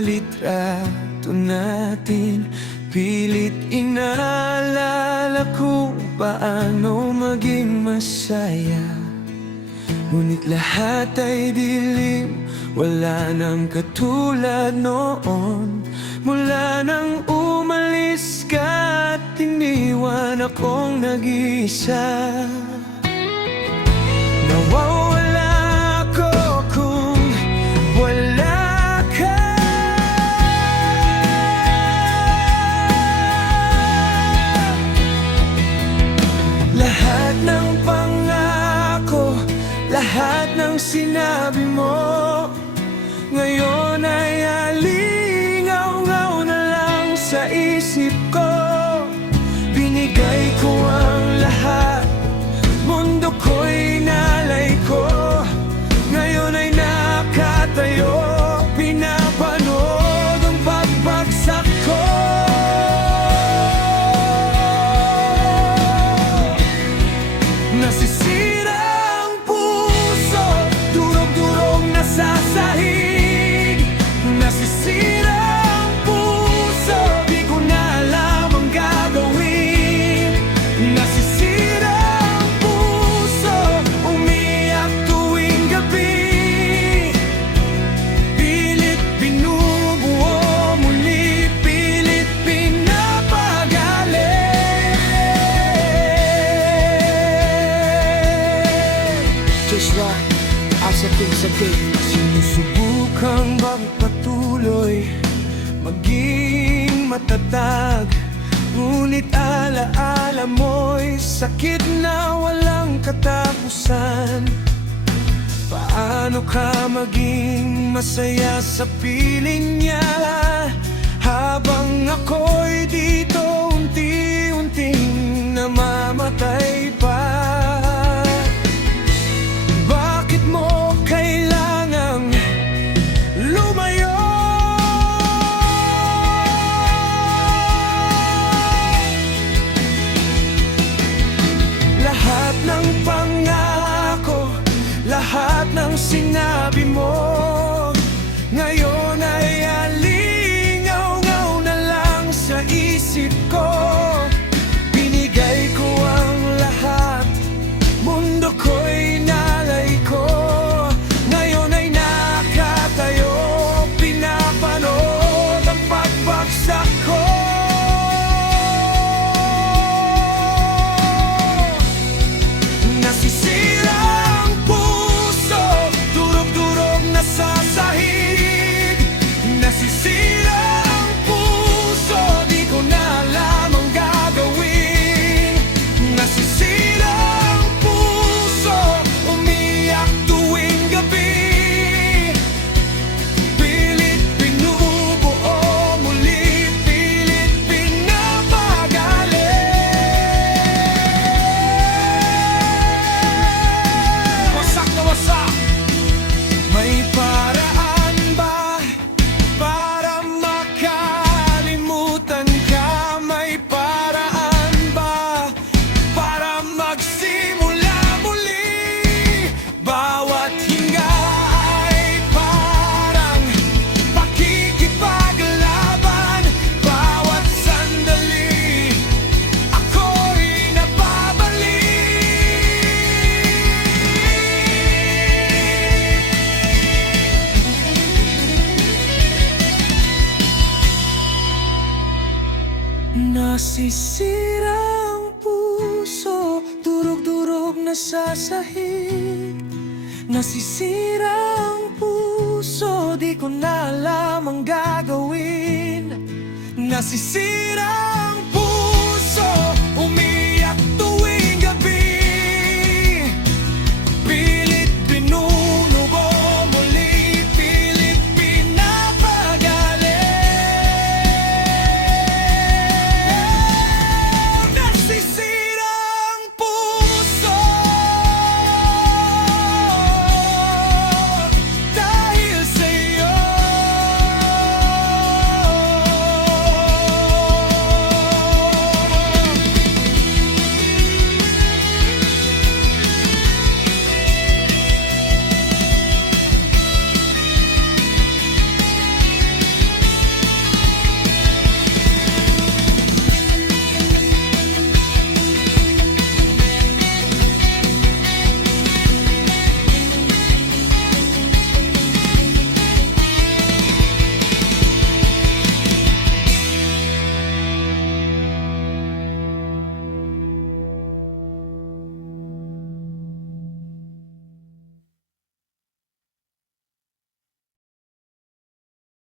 litrato natin. Pilit inaalala kung paano maging masaya. Ngunit lahat ay dilim, wala nang katulad noon. Mula nang umalis ka at iniwan akong nag-iisa. Nawawala ako kung wala ka. Lahat ng pangako, lahat ng sinabi mo, ngayon ay alingaw-ngaw na lang sa isip ko. Binigay ko ang lahat, mundo ko'y nalay ko. Ngayon ay nakatayo, pinapanood ang pagbagsak ko. Nasisira ang puso, durog-durog na sa sahig. Nasisira ang puso, di ko na alam ang gagawin. Nasisira ang puso, umiyak tuwing gabi. Pilit binubuo muli, pilit pinapagalit. Just right, asa sagay. Sinusubukang magpatuloy, maging matatag. Ngunit alaala mo'y sakit na walang katapusan. Paano ka maging masaya sa piling niya, habang ako'y dito unti-unting namamatay pa? Bakit mo kailangang lumayo? Lahat ng pangako, lahat ng sinabi mo, ngayon ay alingaw-ngaw na lang sa isip ko. Binigay ko ang lahat, mundo ko'y nalay ko. Ngayon ay nakatayo, pinapanood ang pagbagsak ko. Nasisira ang puso, durog-durog na sa sahig. Nasisira ang puso, di ko na alam ang gagawin. Nasisira ang puso, umiyak tuwing gabi. Pilit binubuo muli, pilit pinapagalit. Wasak na wasak. May paraan ba para makalimutan ka? May paraan ba para magsimula muli? Bawat hinga ay parang pakikipaglaban. Bawat sandali ako'y nababalik. Nasisira ang puso, durog-durog na sa sahig. Nasisira ang puso, di ko na alam ang gagawin. Nasisira